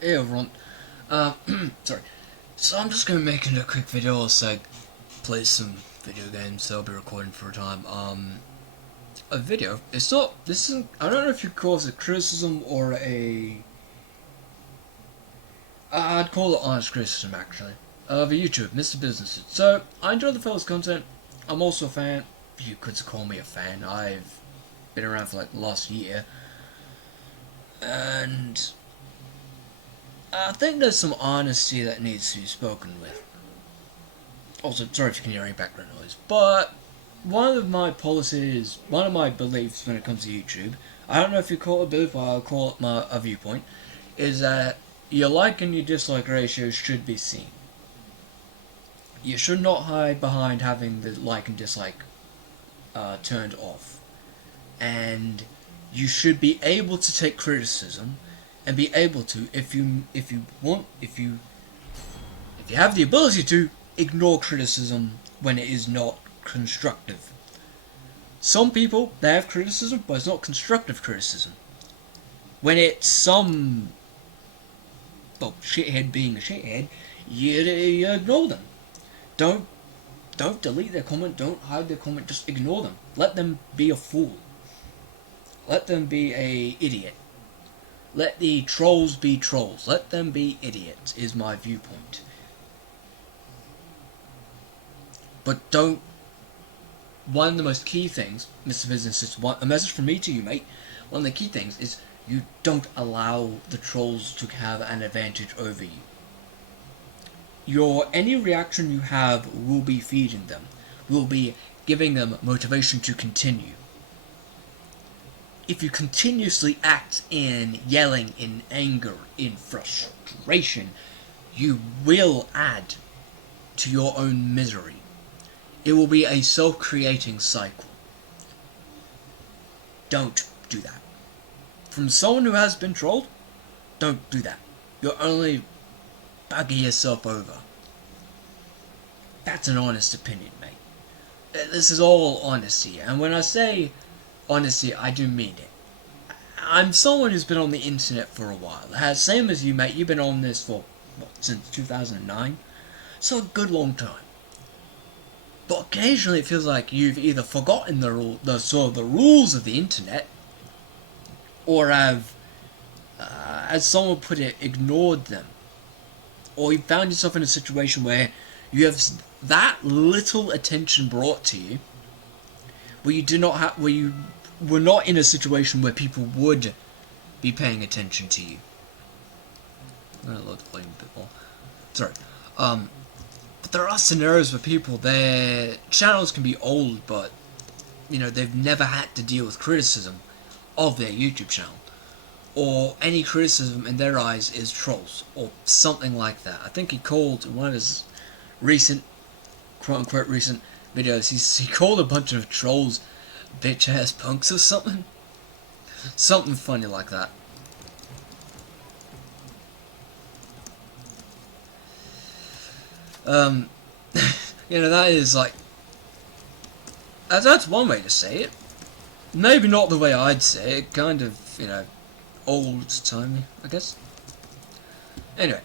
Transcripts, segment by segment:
Hey everyone. Sorry. So I'm just gonna make a quick video so play some video games. So I'll be recording for a time. A video. It's not. This isn't. I don't know if you call it a criticism or a. I'd call it honest criticism actually. Of a YouTube, mrbusinesssuits. So I enjoy the fellow's content. I'm also a fan. You could call me a fan. I've been around for like the last year, and I think there's some honesty that needs to be spoken with. Also, sorry if you can hear any background noise, but one of my policies, one of my beliefs when it comes to YouTube, I don't know if you call it a belief or I'll call it a viewpoint, is that your like and your dislike ratio should be seen. You should not hide behind having the like and dislike turned off. And you should be able to take criticism and be able to, if you want, if you have the ability to, ignore criticism when it is not constructive. Some people, they have criticism, but it's not constructive criticism. When it's some, well, shithead being a shithead, you ignore them. Don't don't delete their comment, don't hide their comment, just ignore them. Let them be a fool. Let them be a idiot. Let the trolls be trolls. Let them be idiots, is my viewpoint. But don't. One of the most key things, Mr. Business, is a message from me to you, mate. One of the key things is you don't allow the trolls to have an advantage over you. Any reaction you have will be feeding them, will be giving them motivation to continue. If you continuously act in yelling, in anger, in frustration, you will add to your own misery. It will be a self-creating cycle. Don't do that. From someone who has been trolled, don't do that. You're only bugging yourself over. That's an honest opinion, mate. This is all honesty, and when I say honesty, I do mean it. I'm someone who's been on the internet for a while. Same as you, mate. You've been on this for, what, since 2009? So a good long time. But occasionally it feels like you've either forgotten the rules of the internet, or have, as someone put it, ignored them. Or you found yourself in a situation where you have that little attention brought to you, where you were not in a situation where people would be paying attention to you. I'm gonna load the volume a bit more. Sorry. But there are scenarios where their channels can be old, but they've never had to deal with criticism of their YouTube channel, or any criticism in their eyes is trolls or something like that. I think he called one of his recent, quote-unquote recent videos, he called a bunch of trolls bitch-ass punks or something. Something funny like that. That is like, that's one way to say it. Maybe not the way I'd say it, kind of, old-timey, I guess. Anyway,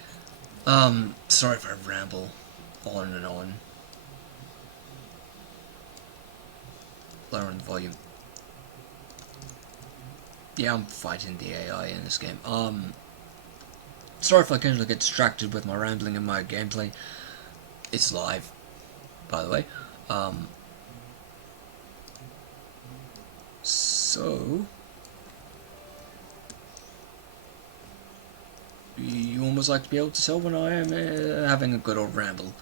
sorry if I ramble on and on. Lowering the volume. Yeah, I'm fighting the AI in this game. Sorry if I occasionally get distracted with my rambling and my gameplay. It's live, by the way. So you almost like to be able to tell when I am having a good old ramble,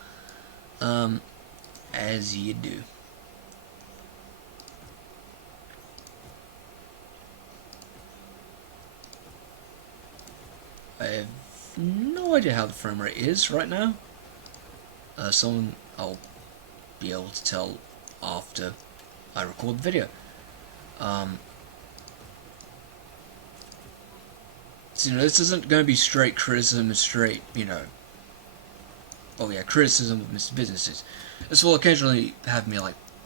as you do. I have no idea how the frame rate is right now. I'll be able to tell after I record the video. So, this isn't going to be straight criticism, criticism of Mr. Businesses. This will occasionally have me,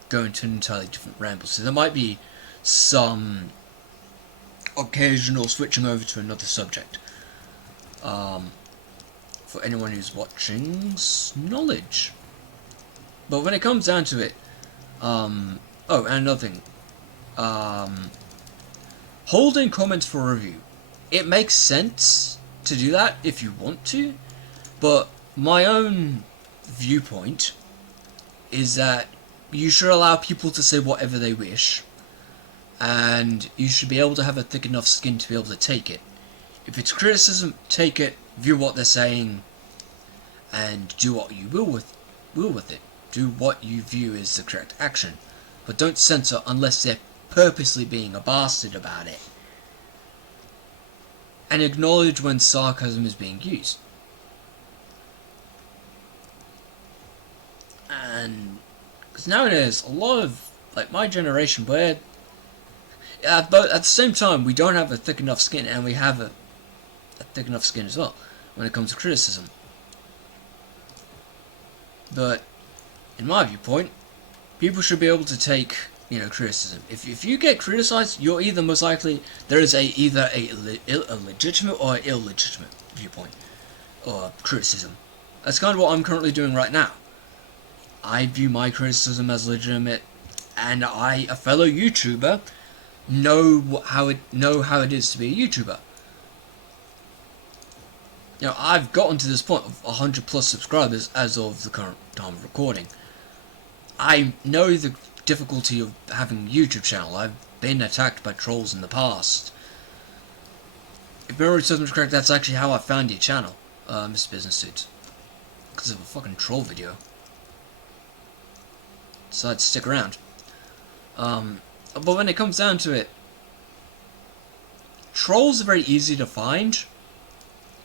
go into an entirely different ramble, so there might be some occasional switching over to another subject. for anyone who's watching, knowledge. But when it comes down to it, oh, and another thing, holding comments for review. It makes sense to do that if you want to, but my own viewpoint is that you should allow people to say whatever they wish, and you should be able to have a thick enough skin to be able to take it. If it's criticism, take it, view what they're saying, and do what you will with it. Do what you view as the correct action, but don't censor unless they're purposely being a bastard about it. And acknowledge when sarcasm is being used. And because nowadays a lot of like my generation, where but at the same time we don't have a thick enough skin, and we have a thick enough skin as well when it comes to criticism. But in my viewpoint, people should be able to take, criticism. If you get criticized, you're either most likely there is either a legitimate or illegitimate viewpoint or criticism. That's kind of what I'm currently doing right now. I view my criticism as legitimate, and I, a fellow YouTuber, know how it is to be a YouTuber. I've gotten to this point of 100 plus subscribers as of the current time of recording. I know the difficulty of having a YouTube channel. I've been attacked by trolls in the past. If memory serves me correct, that's actually how I found your channel, mrbusinesssuits. Because of a fucking troll video. Decided to stick around. But when it comes down to it, trolls are very easy to find.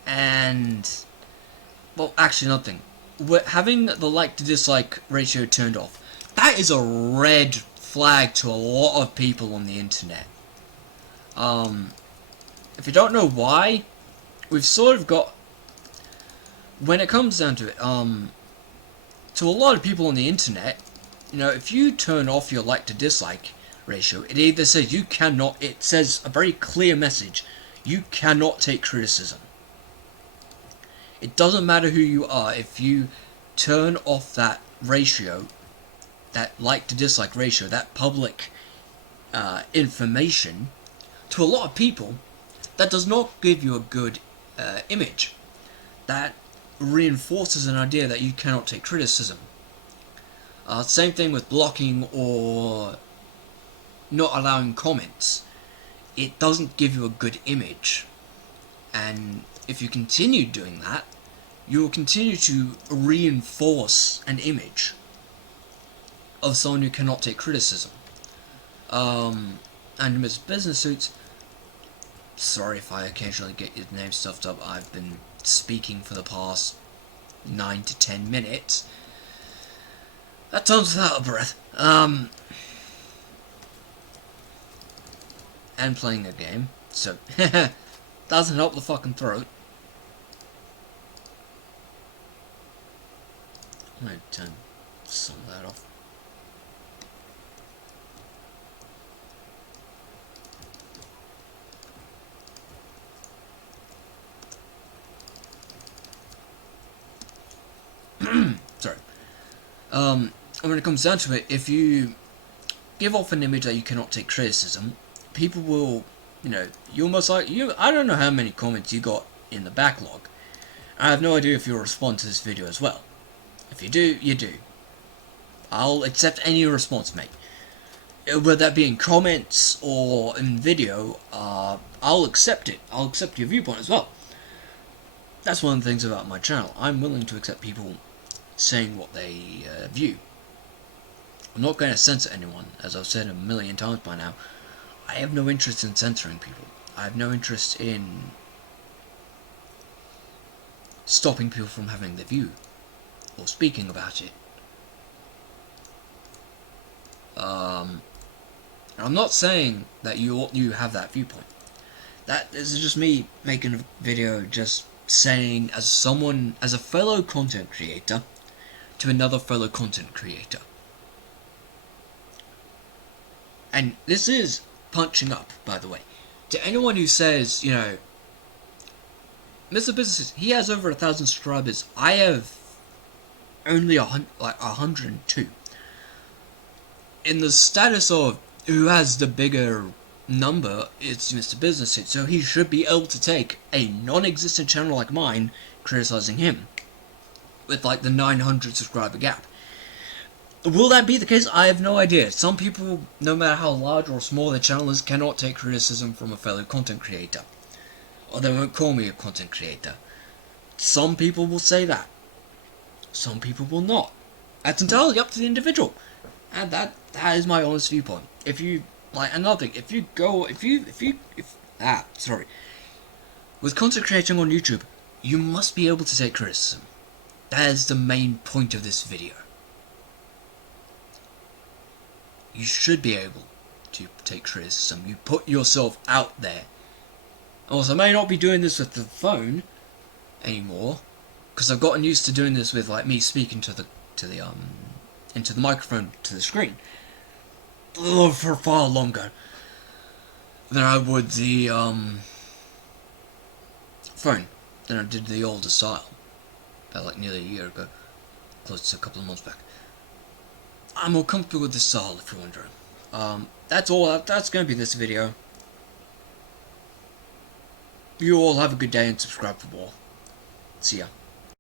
And, well, actually nothing. Having the like to dislike ratio turned off, that is a red flag to a lot of people on the internet. If you don't know why, we've sort of got, when it comes down to it, to a lot of people on the internet, if you turn off your like to dislike ratio, it either says it says a very clear message, you cannot take criticism. It doesn't matter who you are, if you turn off that ratio, that like to dislike ratio, that public information, to a lot of people, that does not give you a good image. That reinforces an idea that you cannot take criticism. Same thing with blocking or not allowing comments. It doesn't give you a good image. And if you continue doing that, you will continue to reinforce an image of someone who cannot take criticism. And mrbusinesssuits, sorry if I occasionally get your name stuffed up. I've been speaking for the past 9 to 10 minutes. At times without a breath. And playing a game, so doesn't help the fucking throat. I'm gonna turn some of that off. Sorry. When it comes down to it, if you give off an image that you cannot take criticism, people will, you'll most likely, I don't know how many comments you got in the backlog. I have no idea if you'll respond to this video as well. If you do, you do. I'll accept any response, mate. Whether that be in comments or in video, I'll accept it. I'll accept your viewpoint as well. That's one of the things about my channel. I'm willing to accept people saying what they view. I'm not going to censor anyone, as I've said a million times by now. I have no interest in censoring people. I have no interest in stopping people from having their view or speaking about it. I'm not saying that you have that viewpoint. This is just me making a video, just saying as a fellow content creator to another fellow content creator. And this is punching up, by the way. To anyone who says, Mr. Business, he has over 1,000 subscribers. I have only 102. In the status of who has the bigger number, it's Mr. Business Suits, so he should be able to take a non-existent channel like mine, criticizing him, with like the 900 subscriber gap. Will that be the case? I have no idea. Some people, no matter how large or small their channel is, cannot take criticism from a fellow content creator. Or they won't call me a content creator. Some people will say that. Some people will not. That's entirely up to the individual. And that is my honest viewpoint. If you, like, another thing, with content creating on YouTube, you must be able to take criticism. That is the main point of this video. You should be able to take criticism. You put yourself out there. Also, I may not be doing this with the phone anymore, because I've gotten used to doing this with like me speaking into the microphone to the screen for far longer than I would the phone than I did the older style about like nearly a year ago, close to a couple of months back. I'm more comfortable with this style, if you're wondering. That's all. That's going to be this video. You all have a good day and subscribe for more. See ya.